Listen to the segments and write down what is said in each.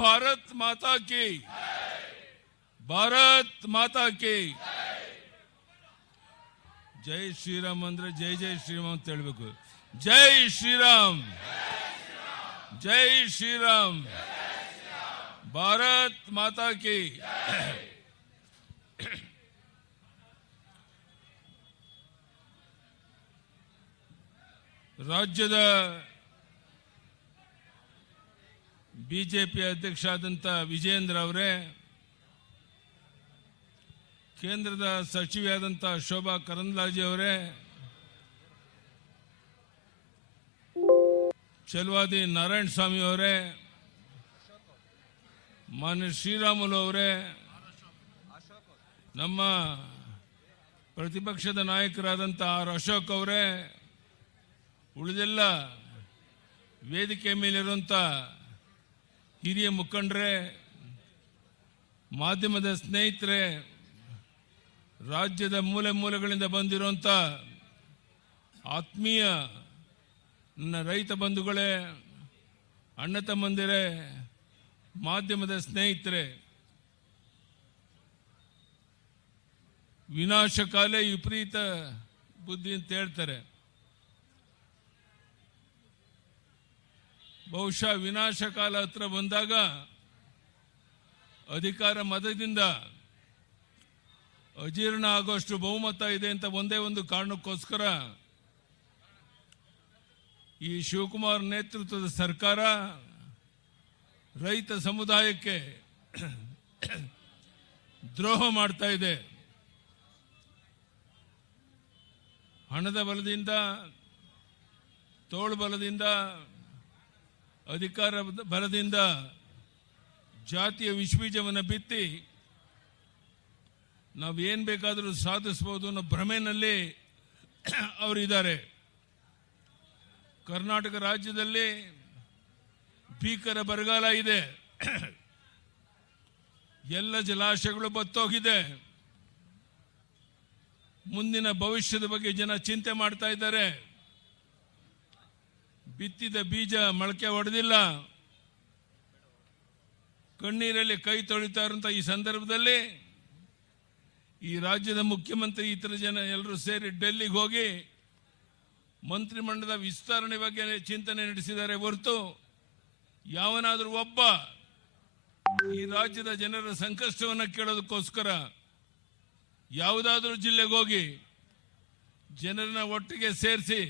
ಭಾರತ್ ಮಾತಾ ಕಿ, ಭಾರತ್ ಮಾತಾ ಕಿ. ಜೈ ಶ್ರೀರಾಮ್ ಅಂದ್ರೆ ಜೈ ಜೈ ಶ್ರೀರಾಮ್ ಅಂತ ಹೇಳ್ಬೇಕು. ಜೈ ಶ್ರೀರಾಮ್, ಜೈ ಶ್ರೀರಾಮ್, ಭಾರತ್ ಮಾತಾ ಕಿ. ರಾಜ್ಯದ ಬಿಜೆಪಿ ಅಧ್ಯಕ್ಷ ಆದಂತ ವಿಜಯೇಂದ್ರ ಅವರೇ, ಕೇಂದ್ರದ ಸಚಿವೆಯಾದಂಥ ಶೋಭಾ ಕರಂದ್ಲಾಜೆ ಅವರೇ, ಚಲವಾದಿ ನಾರಾಯಣ ಸ್ವಾಮಿ ಅವರೇ, ಮಾನ್ಯ ಶ್ರೀರಾಮುಲು ಅವರೇ, ನಮ್ಮ ಪ್ರತಿಪಕ್ಷದ ನಾಯಕರಾದಂಥ ಆರ್ ಅಶೋಕ್ ಅವರೇ, ಉಳಿದೆಲ್ಲ ವೇದಿಕೆ ಮೇಲಿರುವಂಥ ಹಿರಿಯ ಮುಖಂಡರೇ, ಮಾಧ್ಯಮದ ಸ್ನೇಹಿತರೆ, ರಾಜ್ಯದ ಮೂಲೆ ಮೂಲೆಗಳಿಂದ ಬಂದಿರುವಂಥ ಆತ್ಮೀಯ ನನ್ನ ರೈತ ಬಂಧುಗಳೇ, ಅಣ್ಣ ತಮ್ಮಂದಿರೇ, ಮಾಧ್ಯಮದ ಸ್ನೇಹಿತರೆ, ವಿನಾಶಕಾಲೇ ವಿಪರೀತ ಬುದ್ಧಿ ಅಂತ ಹೇಳ್ತಾರೆ. ಬಹುಶಃ ವಿನಾಶಕಾಲ ಹತ್ರ ಬಂದಾಗ ಅಧಿಕಾರ ಮತದಿಂದ ಅಜೀರ್ಣ ಆಗೋಷ್ಟು ಬಹುಮತ ಇದೆ ಅಂತ ಒಂದೇ ಒಂದು ಕಾರಣಕ್ಕೋಸ್ಕರ ಈ ಶಿವಕುಮಾರ್ ನೇತೃತ್ವದ ಸರ್ಕಾರ ರೈತ ಸಮುದಾಯಕ್ಕೆ ದ್ರೋಹ ಮಾಡ್ತಾ ಇದೆ. ಹಣದ ಬಲದಿಂದ, ತೋಳು ಬಲದಿಂದ, ಅಧಿಕಾರ ಬಲದಿಂದ ಜಾತಿಯ ವಿಷಬೀಜವನ್ನು ಬಿತ್ತಿ ನಾವೇನು ಬೇಕಾದರೂ ಸಾಧಿಸಬಹುದು ಅನ್ನೋ ಭ್ರಮೆನಲ್ಲಿ ಅವರಿದ್ದಾರೆ. ಕರ್ನಾಟಕ ರಾಜ್ಯದಲ್ಲಿ ಭೀಕರ ಬರಗಾಲ ಇದೆ. ಎಲ್ಲ ಜಲಾಶಯಗಳು ಬತ್ತೋಗಿದೆ. ಮುಂದಿನ ಭವಿಷ್ಯದ ಬಗ್ಗೆ ಜನ ಚಿಂತೆ ಮಾಡ್ತಾ ಇದ್ದಾರೆ. ಬಿತ್ತಿದ ಬೀಜ ಮೊಳಕೆ ಹೊಡೆದಿಲ್ಲ. ಕಣ್ಣೀರಲ್ಲಿ ಕೈ ತೊಳಿತಾ ಇರುವಂತ ಈ ಸಂದರ್ಭದಲ್ಲಿ ಈ ರಾಜ್ಯದ ಮುಖ್ಯಮಂತ್ರಿ ಇತರ ಜನ ಎಲ್ಲರೂ ಸೇರಿ ಡೆಲ್ಲಿಗೆ ಹೋಗಿ ಮಂತ್ರಿಮಂಡಲದ ವಿಸ್ತರಣೆ ಬಗ್ಗೆ ಚಿಂತನೆ ನಡೆಸಿದ್ದಾರೆ ಹೊರತು ಯಾವನಾದರೂ ಒಬ್ಬ ಈ ರಾಜ್ಯದ ಜನರ ಸಂಕಷ್ಟವನ್ನು ಕೇಳೋದಕ್ಕೋಸ್ಕರ ಯಾವುದಾದ್ರೂ ಜಿಲ್ಲೆಗೆ ಹೋಗಿ ಜನರನ್ನ ಒಟ್ಟಿಗೆ ಸೇರಿಸಿ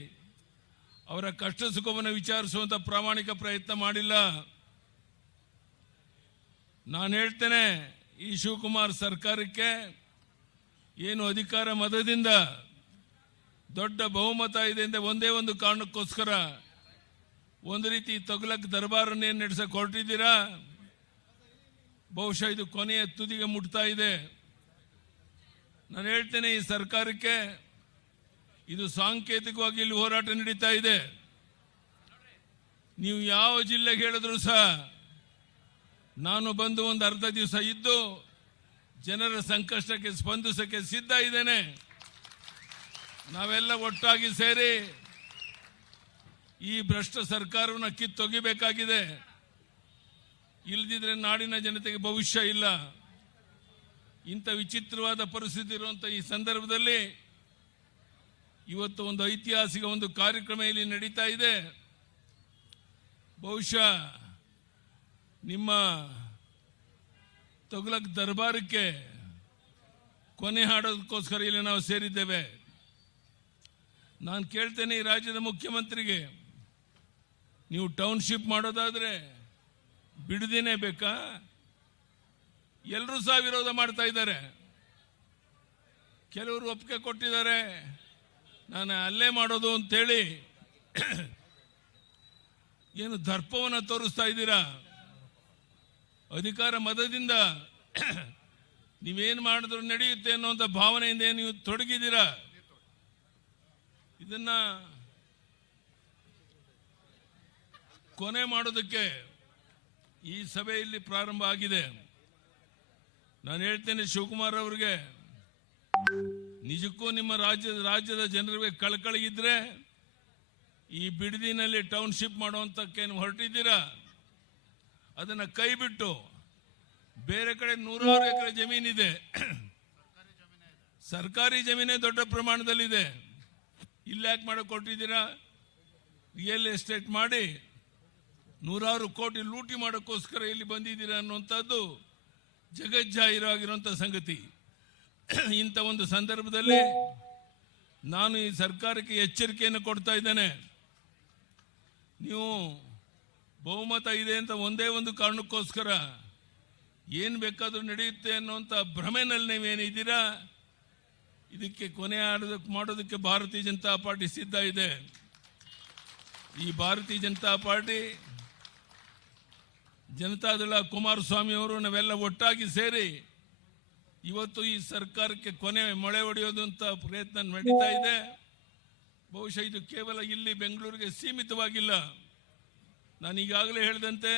ಅವರ ಕಷ್ಟ ಸುಖವನ್ನು ವಿಚಾರಿಸುವಂತ ಪ್ರಾಮಾಣಿಕ ಪ್ರಯತ್ನ ಮಾಡಿಲ್ಲ. ನಾನು ಹೇಳ್ತೇನೆ, ಈ ಶಿವಕುಮಾರ್ ಸರ್ಕಾರಕ್ಕೆ ಏನು ಅಧಿಕಾರ ಮತದಿಂದ ದೊಡ್ಡ ಬಹುಮತ ಇದೆ ಅಂತ ಒಂದೇ ಒಂದು ಕಾರಣಕ್ಕೋಸ್ಕರ ಒಂದು ರೀತಿ ತೊಗಲಕ್ ದರ್ಬಾರನ್ನೇನು ನಡೆಸಕ್ಕೆ ಹೊರಟಿದ್ದೀರಾ. ಬಹುಶಃ ಇದು ಕೊನೆಯ ತುದಿಗೆ ಮುಟ್ತಾ ಇದೆ. ನಾನು ಹೇಳ್ತೇನೆ, ಈ ಸರ್ಕಾರಕ್ಕೆ ಇದು ಸಾಂಕೇತಿಕವಾಗಿ ಇಲ್ಲಿ ಹೋರಾಟ ನಡೀತಾ ಇದೆ. ನೀವು ಯಾವ ಜಿಲ್ಲೆಗೆ ಹೇಳಿದ್ರು ಸಹ ನಾನು ಬಂದು ಒಂದು ಅರ್ಧ ದಿವಸ ಇದ್ದು ಜನರ ಸಂಕಷ್ಟಕ್ಕೆ ಸ್ಪಂದಿಸಕ್ಕೆ ಸಿದ್ಧ ಇದ್ದೇನೆ. ನಾವೆಲ್ಲ ಒಟ್ಟಾಗಿ ಸೇರಿ ಈ ಭ್ರಷ್ಟ ಸರ್ಕಾರವನ್ನು ಕಿತ್ತೊಗಿಬೇಕಾಗಿದೆ. ಇಲ್ಲದಿದ್ರೆ ನಾಡಿನ ಜನತೆಗೆ ಭವಿಷ್ಯ ಇಲ್ಲ. ಇಂಥ ವಿಚಿತ್ರವಾದ ಪರಿಸ್ಥಿತಿ ಇರುವಂಥ ಈ ಸಂದರ್ಭದಲ್ಲಿ ಇವತ್ತು ಒಂದು ಐತಿಹಾಸಿಕ ಒಂದು ಕಾರ್ಯಕ್ರಮ ಇಲ್ಲಿ ನಡೀತಾ ಇದೆ. ಬಹುಶಃ ನಿಮ್ಮ ತೊಗಲಕ್ ದರ್ಬಾರಕ್ಕೆ ಕೊನೆ ಹಾಡೋದಕ್ಕೋಸ್ಕರ ಇಲ್ಲಿ ನಾವು ಸೇರಿದ್ದೇವೆ. ನಾನು ಕೇಳ್ತೇನೆ ಈ ರಾಜ್ಯದ ಮುಖ್ಯಮಂತ್ರಿಗೆ, ನೀವು ಟೌನ್ಶಿಪ್ ಮಾಡೋದಾದ್ರೆ ಬಿಡದೇನೆ ಬೇಕಾ? ಎಲ್ಲರೂ ಸಹ ವಿರೋಧ ಮಾಡ್ತಾ ಇದ್ದಾರೆ. ಕೆಲವರು ಒಪ್ಪಿಗೆ ಕೊಟ್ಟಿದ್ದಾರೆ, ನಾನು ಅಲ್ಲೇ ಮಾಡೋದು ಅಂತೇಳಿ ಏನು ದರ್ಪವನ್ನು ತೋರಿಸ್ತಾ ಇದ್ದೀರಾ? ಅಧಿಕಾರ ಮತದಿಂದ ನೀವೇನು ಮಾಡಿದ್ರು ನಡೆಯುತ್ತೆ ಅನ್ನುವಂಥ ಭಾವನೆಯಿಂದ ನೀವು ತೊಡಗಿದ್ದೀರಾ. ಇದನ್ನ ಕೊನೆ ಮಾಡೋದಕ್ಕೆ ಈ ಸಭೆಯಲ್ಲಿ ಪ್ರಾರಂಭ ಆಗಿದೆ. ನಾನು ಹೇಳ್ತೇನೆ, ಶಿವಕುಮಾರ್ ಅವರಿಗೆ ನಿಜಕ್ಕೂ ನಿಮ್ಮ ರಾಜ್ಯದ ಜನರಿಗೆ ಕಳಕಳಿ ಇದ್ರೆ ಈ ಬಿಡದಿನಲ್ಲಿ ಟೌನ್ಶಿಪ್ ಮಾಡುವಂತಕ್ಕೇನು ಹೊರಟಿದ್ದೀರಾ, ಅದನ್ನು ಕೈ ಬಿಟ್ಟು ಬೇರೆ ಕಡೆ 100 ಎಕರೆ ಜಮೀನಿದೆ, ಸರ್ಕಾರಿ ಜಮೀನೇ ದೊಡ್ಡ ಪ್ರಮಾಣದಲ್ಲಿದೆ. ಇಲ್ಲಿ ಯಾಕೆ ಮಾಡಕ್ಕೆ ಕೊಟ್ಟಿದ್ದೀರಾ? ರಿಯಲ್ ಎಸ್ಟೇಟ್ ಮಾಡಿ 100 ಕೋಟಿ ಲೂಟಿ ಮಾಡೋಕ್ಕೋಸ್ಕರ ಇಲ್ಲಿ ಬಂದಿದ್ದೀರಾ ಅನ್ನುವಂಥದ್ದು ಜಗಜ್ಜಾಹೀರಾಗಿರುವಂಥ ಸಂಗತಿ. ಇಂಥ ಒಂದು ಸಂದರ್ಭದಲ್ಲಿ ನಾನು ಈ ಸರ್ಕಾರಕ್ಕೆ ಎಚ್ಚರಿಕೆಯನ್ನು ಕೊಡ್ತಾ ಇದ್ದೇನೆ. ನೀವು ಬಹುಮತ ಇದೆ ಅಂತ ಒಂದೇ ಒಂದು ಕಾರಣಕ್ಕೋಸ್ಕರ ಏನು ಬೇಕಾದರೂ ನಡೆಯುತ್ತೆ ಅನ್ನುವಂಥ ಭ್ರಮೆನಲ್ಲಿ ನೀವೇನಿದ್ದೀರಾ, ಇದಕ್ಕೆ ಕೊನೆ ಮಾಡೋದಕ್ಕೆ ಭಾರತೀಯ ಜನತಾ ಪಾರ್ಟಿ ಸಿದ್ಧ ಇದೆ. ಈ ಭಾರತೀಯ ಜನತಾ ಪಾರ್ಟಿ, ಜನತಾದಳ, ಕುಮಾರಸ್ವಾಮಿ ಅವರು ನಾವೆಲ್ಲ ಒಟ್ಟಾಗಿ ಸೇರಿ ಇವತ್ತು ಈ ಸರ್ಕಾರಕ್ಕೆ ಕೊನೆ ಮೊಳೆ ಹೊಡೆಯೋದು ಅಂತ ಪ್ರಯತ್ನ ನಡೀತಾ ಇದೆ. ಬಹುಶಃ ಇದು ಕೇವಲ ಇಲ್ಲಿ ಬೆಂಗಳೂರಿಗೆ ಸೀಮಿತವಾಗಿಲ್ಲ. ನಾನು ಈಗಾಗಲೇ ಹೇಳಿದಂತೆ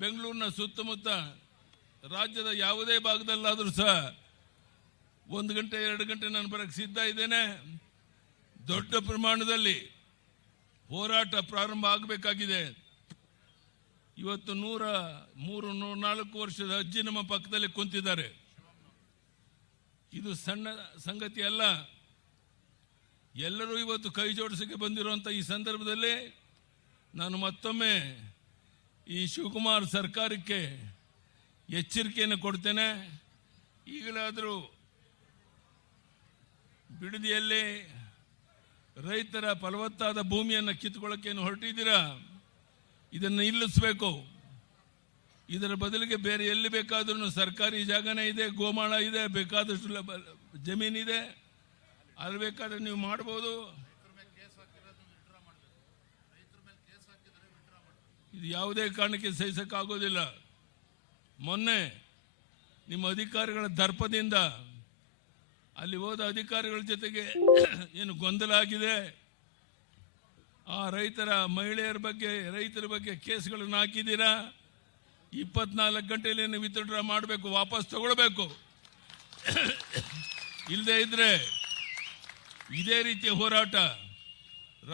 ಬೆಂಗಳೂರಿನ ಸುತ್ತಮುತ್ತ ರಾಜ್ಯದ ಯಾವುದೇ ಭಾಗದಲ್ಲಾದರೂ ಸಹ 1 ಗಂಟೆ 2 ಗಂಟೆ ನಾನು ಬರಕ್ಕೆ ಸಿದ್ಧ ಇದ್ದೇನೆ. ದೊಡ್ಡ ಪ್ರಮಾಣದಲ್ಲಿ ಹೋರಾಟ ಪ್ರಾರಂಭ ಆಗಬೇಕಾಗಿದೆ. ಇವತ್ತು 104 ವರ್ಷದ ಅಜ್ಜಿ ನಮ್ಮ ಪಕ್ಕದಲ್ಲಿ ಕುಂತಿದ್ದಾರೆ. ಇದು ಸಣ್ಣ ಸಂಗತಿ ಅಲ್ಲ. ಎಲ್ಲರೂ ಇವತ್ತು ಕೈ ಜೋಡಿಸಕ್ಕೆ ಬಂದಿರುವಂಥ ಈ ಸಂದರ್ಭದಲ್ಲಿ ನಾನು ಮತ್ತೊಮ್ಮೆ ಈ ಶಿವಕುಮಾರ್ ಸರ್ಕಾರಕ್ಕೆ ಎಚ್ಚರಿಕೆಯನ್ನು ಕೊಡ್ತೇನೆ. ಈಗಲಾದರೂ ಬಿಡದಿಯಲ್ಲಿ ರೈತರ ಫಲವತ್ತಾದ ಭೂಮಿಯನ್ನು ಕಿತ್ತುಕೊಳ್ಳಕ್ಕೆ ಹೊರಟಿದ್ದೀರಾ, ಇದನ್ನು ನಿಲ್ಲಿಸಬೇಕು. ಇದರ ಬದಲಿಗೆ ಬೇರೆ ಎಲ್ಲಿ ಬೇಕಾದ್ರೂ ಸರ್ಕಾರಿ ಜಾಗನೇ ಇದೆ, ಗೋಮಾಳ ಇದೆ, ಬೇಕಾದಷ್ಟು ಜಮೀನಿದೆ, ಅಲ್ಲಿ ಬೇಕಾದ್ರೆ ನೀವು ಮಾಡ್ಬೋದು. ಇದು ಯಾವುದೇ ಕಾರಣಕ್ಕೆ ಸಹಿಸಕ್ಕಾಗೋದಿಲ್ಲ. ಮೊನ್ನೆ ನಿಮ್ಮ ಅಧಿಕಾರಿಗಳ ದರ್ಪದಿಂದ ಅಲ್ಲಿ ಹೋದ ಅಧಿಕಾರಿಗಳ ಜೊತೆಗೆ ಏನು ಗೊಂದಲ ಆಗಿದೆ, ಆ ಮಹಿಳೆಯರ ಬಗ್ಗೆ, ರೈತರ ಬಗ್ಗೆ ಕೇಸ್ಗಳನ್ನು ಹಾಕಿದ್ದೀರಾ. 24 ಗಂಟೆಯಲ್ಲಿ ವಿತ್ಡ್ರಾ ಮಾಡಬೇಕು, ವಾಪಸ್ ತಗೊಳ್ಬೇಕು. ಇಲ್ಲದೆ ಇದ್ರೆ ಇದೇ ರೀತಿಯ ಹೋರಾಟ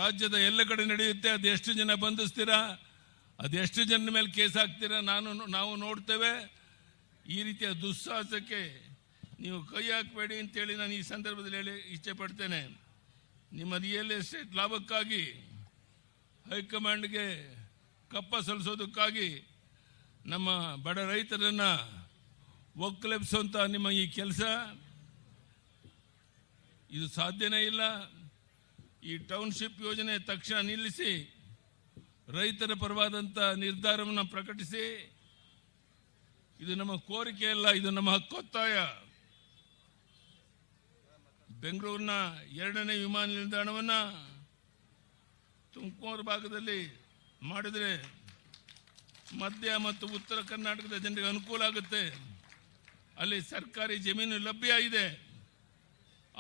ರಾಜ್ಯದ ಎಲ್ಲ ಕಡೆ ನಡೆಯುತ್ತೆ. ಅದೆಷ್ಟು ಜನ ಬಂಧಿಸ್ತೀರಾ, ಅದೆಷ್ಟು ಜನ ಮೇಲೆ ಕೇಸ್ ಹಾಕ್ತೀರಾ ನಾವು ನೋಡ್ತೇವೆ. ಈ ರೀತಿಯ ದುಸ್ಸಾಹಸಕ್ಕೆ ನೀವು ಕೈ ಹಾಕಬೇಡಿ ಅಂತೇಳಿ ನಾನು ಈ ಸಂದರ್ಭದಲ್ಲಿ ಹೇಳಿ ಇಚ್ಛೆ ಪಡ್ತೇನೆ. ನಿಮ್ಮ ರಿಯಲ್ ಎಸ್ಟೇಟ್ ಲಾಭಕ್ಕಾಗಿ ಹೈಕಮಾಂಡ್ಗೆ ಕಪ್ಪ ಸಲ್ಲಿಸೋದಕ್ಕಾಗಿ ನಮ್ಮ ಬಡ ರೈತರನ್ನ ಒಕ್ಕಲೆಬ್ಸುವಂತ ನಿಮ್ಮ ಈ ಕೆಲಸ ಇದು ಸಾಧ್ಯನೇ ಇಲ್ಲ. ಈ ಟೌನ್ಶಿಪ್ ಯೋಜನೆ ತಕ್ಷಣ ನಿಲ್ಲಿಸಿ ರೈತರ ಪರವಾದಂಥ ನಿರ್ಧಾರವನ್ನು ಪ್ರಕಟಿಸಿ. ಇದು ನಮ್ಮ ಕೋರಿಕೆ ಅಲ್ಲ, ಇದು ನಮ್ಮ ಹಕ್ಕೊತ್ತಾಯ. ಬೆಂಗಳೂರಿನ 2ನೇ ವಿಮಾನ ನಿಲ್ದಾಣವನ್ನು ತುಮಕೂರು ಭಾಗದಲ್ಲಿ ಮಾಡಿದರೆ ಮಧ್ಯ ಮತ್ತು ಉತ್ತರ ಕರ್ನಾಟಕದ ಜನರಿಗೆ ಅನುಕೂಲ ಆಗುತ್ತೆ. ಅಲ್ಲಿ ಸರ್ಕಾರಿ ಜಮೀನು ಲಭ್ಯ ಇದೆ.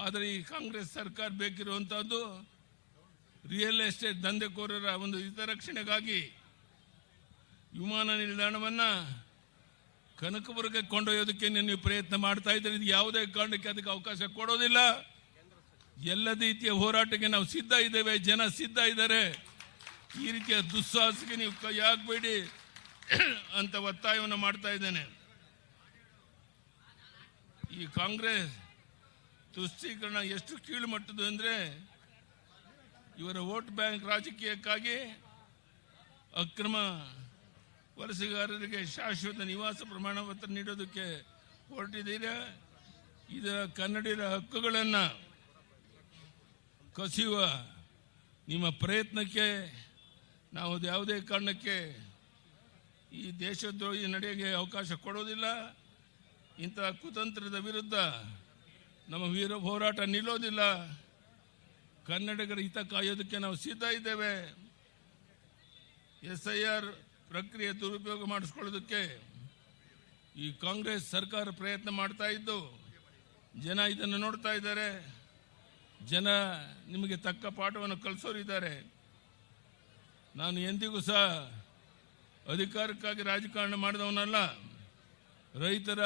ಆದರೆ ಈ ಕಾಂಗ್ರೆಸ್ ಸರ್ಕಾರ ಬೇಕಿರುವಂತಹದ್ದು ರಿಯಲ್ ಎಸ್ಟೇಟ್ ದಂಧೆಕೋರರ ಒಂದು ಹಿತರಕ್ಷಣೆಗಾಗಿ ವಿಮಾನ ನಿಲ್ದಾಣವನ್ನು ಕನಕಪುರಕ್ಕೆ ಕೊಂಡೊಯ್ಯೋದಕ್ಕೆ ನೀವು ಪ್ರಯತ್ನ ಮಾಡ್ತಾ ಇದ್ದೀರಿ. ಇದು ಯಾವುದೇ ಕಾರಣಕ್ಕೆ ಅದಕ್ಕೆ ಅವಕಾಶ ಕೊಡೋದಿಲ್ಲ. ಎಲ್ಲ ರೀತಿಯ ಹೋರಾಟಕ್ಕೆ ನಾವು ಸಿದ್ಧ ಇದ್ದೇವೆ, ಜನ ಸಿದ್ಧ ಇದ್ದಾರೆ. ಈ ರೀತಿಯ ದುಸ್ಸಾಹಸಕ್ಕೆ ನೀವು ಕೈ ಹಾಕಬೇಡಿ ಅಂತ ಒತ್ತಾಯವನ್ನು ಮಾಡ್ತಾ ಇದ್ದೇನೆ. ಈ ಕಾಂಗ್ರೆಸ್ ತುಷ್ಟೀಕರಣ ಎಷ್ಟು ಕೀಳು ಮಟ್ಟದ್ದು ಅಂದರೆ ಇವರ ವೋಟ್ ಬ್ಯಾಂಕ್ ರಾಜಕೀಯಕ್ಕಾಗಿ ಅಕ್ರಮ ವಲಸೆಗಾರರಿಗೆ ಶಾಶ್ವತ ನಿವಾಸ ಪ್ರಮಾಣ ಪತ್ರ ನೀಡೋದಕ್ಕೆ ಹೊರಟಿದ್ದೀರಾ. ಇದರ ಕನ್ನಡಿಗರ ಹಕ್ಕುಗಳನ್ನು ಕಸಿಯುವ ನಿಮ್ಮ ಪ್ರಯತ್ನಕ್ಕೆ ನಾವು ಯಾವುದೇ ಕಾರಣಕ್ಕೆ ಈ ದೇಶದ್ರೋಹಿ ನಡೆಗೆ ಅವಕಾಶ ಕೊಡೋದಿಲ್ಲ. ಇಂತಹ ಕುತಂತ್ರದ ವಿರುದ್ಧ ನಮ್ಮ ಹೋರಾಟ ನಿಲ್ಲೋದಿಲ್ಲ. ಕನ್ನಡಿಗರ ಹಿತ ಕಾಯೋದಕ್ಕೆ ನಾವು ಸಿದ್ಧ ಇದ್ದೇವೆ. SIR ಪ್ರಕ್ರಿಯೆ ದುರುಪಯೋಗ ಮಾಡಿಸ್ಕೊಳ್ಳೋದಕ್ಕೆ ಈ ಕಾಂಗ್ರೆಸ್ ಸರ್ಕಾರ ಪ್ರಯತ್ನ ಮಾಡ್ತಾ ಇದ್ದು ಜನ ಇದನ್ನು ನೋಡ್ತಾ ಇದ್ದಾರೆ. ಜನ ನಿಮಗೆ ತಕ್ಕ ಪಾಠವನ್ನು ಕಲಿಸೋರಿದ್ದಾರೆ. ನಾನು ಎಂದಿಗೂ ಸಹ ಅಧಿಕಾರಕ್ಕಾಗಿ ರಾಜಕಾರಣ ಮಾಡಿದವನಲ್ಲ. ರೈತರ,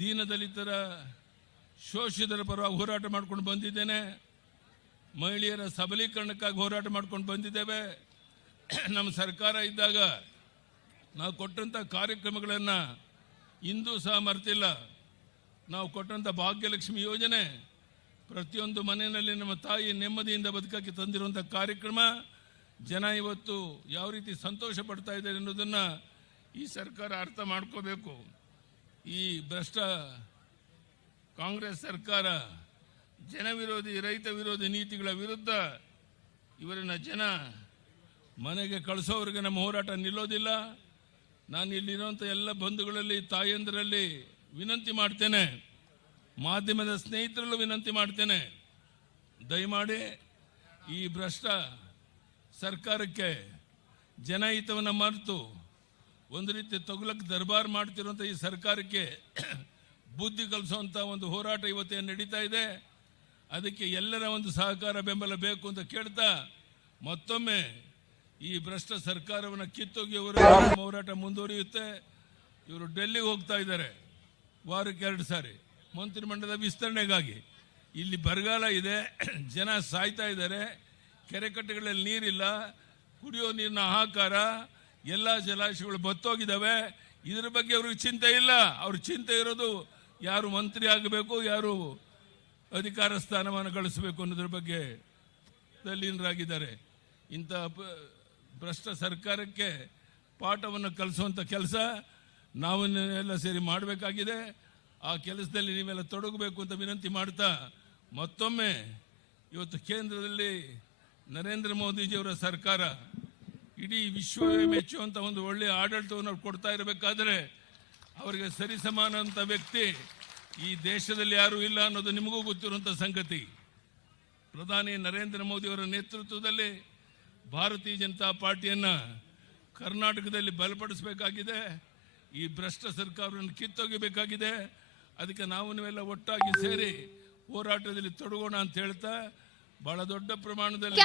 ದೀನದಲಿತರ, ಶೋಷಿತರ ಪರವಾಗಿ ಹೋರಾಟ ಮಾಡ್ಕೊಂಡು ಬಂದಿದ್ದೇನೆ. ಮಹಿಳೆಯರ ಸಬಲೀಕರಣಕ್ಕಾಗಿ ಹೋರಾಟ ಮಾಡ್ಕೊಂಡು ಬಂದಿದ್ದೇವೆ. ನಮ್ಮ ಸರ್ಕಾರ ಇದ್ದಾಗ ನಾವು ಕೊಟ್ಟಂಥ ಕಾರ್ಯಕ್ರಮಗಳನ್ನು ಇಂದೂ ಸಹ ಮರೆತಿಲ್ಲ. ನಾವು ಕೊಟ್ಟಂಥ ಭಾಗ್ಯಲಕ್ಷ್ಮಿ ಯೋಜನೆ ಪ್ರತಿಯೊಂದು ಮನೆಯಲ್ಲಿ ನಮ್ಮ ತಾಯಿ ನೆಮ್ಮದಿಯಿಂದ ಬದುಕಕ್ಕೆ ತಂದಿರುವಂಥ ಕಾರ್ಯಕ್ರಮ ಜನ ಇವತ್ತು ಯಾವ ರೀತಿ ಸಂತೋಷ ಪಡ್ತಾ ಇದ್ದಾರೆ ಅನ್ನೋದನ್ನು ಈ ಸರ್ಕಾರ ಅರ್ಥ ಮಾಡ್ಕೋಬೇಕು. ಈ ಭ್ರಷ್ಟ ಕಾಂಗ್ರೆಸ್ ಸರ್ಕಾರ ಜನ ವಿರೋಧಿ ರೈತ ವಿರೋಧಿ ನೀತಿಗಳ ವಿರುದ್ಧ ಇವರನ್ನ ಜನ ಮನೆಗೆ ಕಳಿಸೋವರೆಗೆ ನಮ್ಮ ಹೋರಾಟ ನಿಲ್ಲೋದಿಲ್ಲ. ನಾನು ಇಲ್ಲಿರುವಂಥ ಎಲ್ಲ ಬಂಧುಗಳಲ್ಲಿ ತಾಯಂದರಲ್ಲಿ ವಿನಂತಿ ಮಾಡ್ತೇನೆ, ಮಾಧ್ಯಮದ ಸ್ನೇಹಿತರಲ್ಲೂ ವಿನಂತಿ ಮಾಡ್ತೇನೆ, ದಯಮಾಡಿ ಈ ಭ್ರಷ್ಟ ಸರ್ಕಾರಕ್ಕೆ ಜನಹಿತವನ್ನು ಮರೆತು ಒಂದು ರೀತಿ ತೊಗಲಕ್ಕೆ ದರ್ಬಾರ್ ಮಾಡ್ತಿರುವಂಥ ಈ ಸರ್ಕಾರಕ್ಕೆ ಬುದ್ಧಿ ಕಲಿಸುವಂಥ ಒಂದು ಹೋರಾಟ ಇವತ್ತೇ ನಡೀತಾ ಇದೆ. ಅದಕ್ಕೆ ಎಲ್ಲರ ಒಂದು ಸಹಕಾರ ಬೆಂಬಲ ಬೇಕು ಅಂತ ಕೇಳ್ತಾ ಮತ್ತೊಮ್ಮೆ ಈ ಭ್ರಷ್ಟ ಸರ್ಕಾರವನ್ನು ಕಿತ್ತೊಗೆಯುವವರೆಗೆ ಹೋರಾಟ ಮುಂದುವರಿಯುತ್ತೆ. ಇವರು ಡೆಲ್ಲಿಗೆ ಹೋಗ್ತಾ ಇದ್ದಾರೆ ವಾರಕ್ಕೆ 2 ಸಾರಿ ಮಂತ್ರಿಮಂಡಲದ ವಿಸ್ತರಣೆಗಾಗಿ. ಇಲ್ಲಿ ಬರಗಾಲ ಇದೆ, ಜನ ಸಾಯ್ತಾ ಇದ್ದಾರೆ, ಕೆರೆಕಟ್ಟೆಗಳಲ್ಲಿ ನೀರಿಲ್ಲ, ಕುಡಿಯೋ ನೀರಿನ ಹಾಹಾಕಾರ, ಎಲ್ಲ ಜಲಾಶಯಗಳು ಬತ್ತೋಗಿದ್ದಾವೆ. ಇದರ ಬಗ್ಗೆ ಅವ್ರಿಗೆ ಚಿಂತೆ ಇಲ್ಲ. ಅವ್ರ ಚಿಂತೆ ಇರೋದು ಯಾರು ಮಂತ್ರಿ ಆಗಬೇಕು, ಯಾರು ಅಧಿಕಾರ ಸ್ಥಾನಮಾನ ಗಳಿಸಬೇಕು ಅನ್ನೋದ್ರ ಬಗ್ಗೆ ತಲ್ಲೀನರಾಗಿದ್ದಾರೆ. ಇಂಥ ಭ್ರಷ್ಟ ಸರ್ಕಾರಕ್ಕೆ ಪಾಠವನ್ನು ಕಲಿಸುವಂಥ ಕೆಲಸ ನಾವೆಲ್ಲ ಸೇರಿ ಮಾಡಬೇಕಾಗಿದೆ. ಆ ಕೆಲಸದಲ್ಲಿ ನೀವೆಲ್ಲ ತೊಡಗಬೇಕು ಅಂತ ವಿನಂತಿ ಮಾಡ್ತಾ ಮತ್ತೊಮ್ಮೆ ಇವತ್ತು ಕೇಂದ್ರದಲ್ಲಿ ನರೇಂದ್ರ ಮೋದಿಜಿಯವರ ಸರ್ಕಾರ ಇಡೀ ವಿಶ್ವವೇ ಮೆಚ್ಚುವಂಥ ಒಂದು ಒಳ್ಳೆಯ ಆಡಳಿತವನ್ನು ಕೊಡ್ತಾ ಇರಬೇಕಾದ್ರೆ ಅವರಿಗೆ ಸರಿಸಮಾನಂಥ ವ್ಯಕ್ತಿ ಈ ದೇಶದಲ್ಲಿ ಯಾರೂ ಇಲ್ಲ ಅನ್ನೋದು ನಿಮಗೂ ಗೊತ್ತಿರುವಂಥ ಸಂಗತಿ. ಪ್ರಧಾನಿ ನರೇಂದ್ರ ಮೋದಿಯವರ ನೇತೃತ್ವದಲ್ಲಿ ಭಾರತೀಯ ಜನತಾ ಪಾರ್ಟಿಯನ್ನು ಕರ್ನಾಟಕದಲ್ಲಿ ಬಲಪಡಿಸಬೇಕಾಗಿದೆ. ಈ ಭ್ರಷ್ಟ ಸರ್ಕಾರವನ್ನು ಕಿತ್ತೊಗೆಯಬೇಕಾಗಿದೆ. ಅದಕ್ಕೆ ನೀವೆಲ್ಲ ಒಟ್ಟಾಗಿ ಸೇರಿ ಹೋರಾಟದಲ್ಲಿ ತೊಡಗೋಣ ಅಂತ ಹೇಳ್ತಾ ಬಹಳ ದೊಡ್ಡ ಪ್ರಮಾಣದಲ್ಲಿ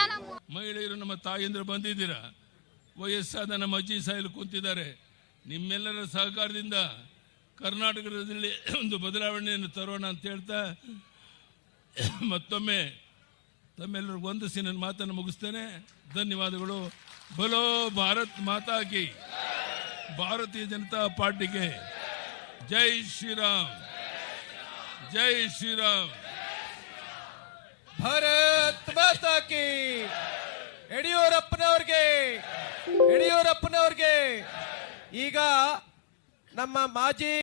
ಮಹಿಳೆಯರು ನಮ್ಮ ತಾಯಂದಿರು ಬಂದಿದ್ದೀರಾ, ವಯಸ್ಸಾದ ನಮ್ಮ ಅಜ್ಜಿ ಸಾಯಲು ಕುಂತಿದ್ದಾರೆ. ನಿಮ್ಮೆಲ್ಲರ ಸಹಕಾರದಿಂದ ಕರ್ನಾಟಕದಲ್ಲಿ ಒಂದು ಬದಲಾವಣೆಯನ್ನು ತರೋಣ ಅಂತ ಹೇಳ್ತಾ ಮತ್ತೊಮ್ಮೆ ತಮ್ಮೆಲ್ಲರಿಗೂ ವಂದಿಸಿ ನನ್ನ ಮಾತನ್ನು ಮುಗಿಸ್ತೇನೆ. ಧನ್ಯವಾದಗಳು. ಬಲೋ ಭಾರತ್ ಮಾತಾ ಕಿ, ಭಾರತೀಯ ಜನತಾ ಪಾರ್ಟಿಗೆ ಜೈ ಶ್ರೀರಾಮ್, ಜೈ ಶ್ರೀರಾಮ್. ಭಾರತ್ ಮಾತಾ ಕಿ. ಯಡಿಯೂರಪ್ಪನವ್ರಿಗೆ ಈಗ ನಮ್ಮ ಮಾಜಿ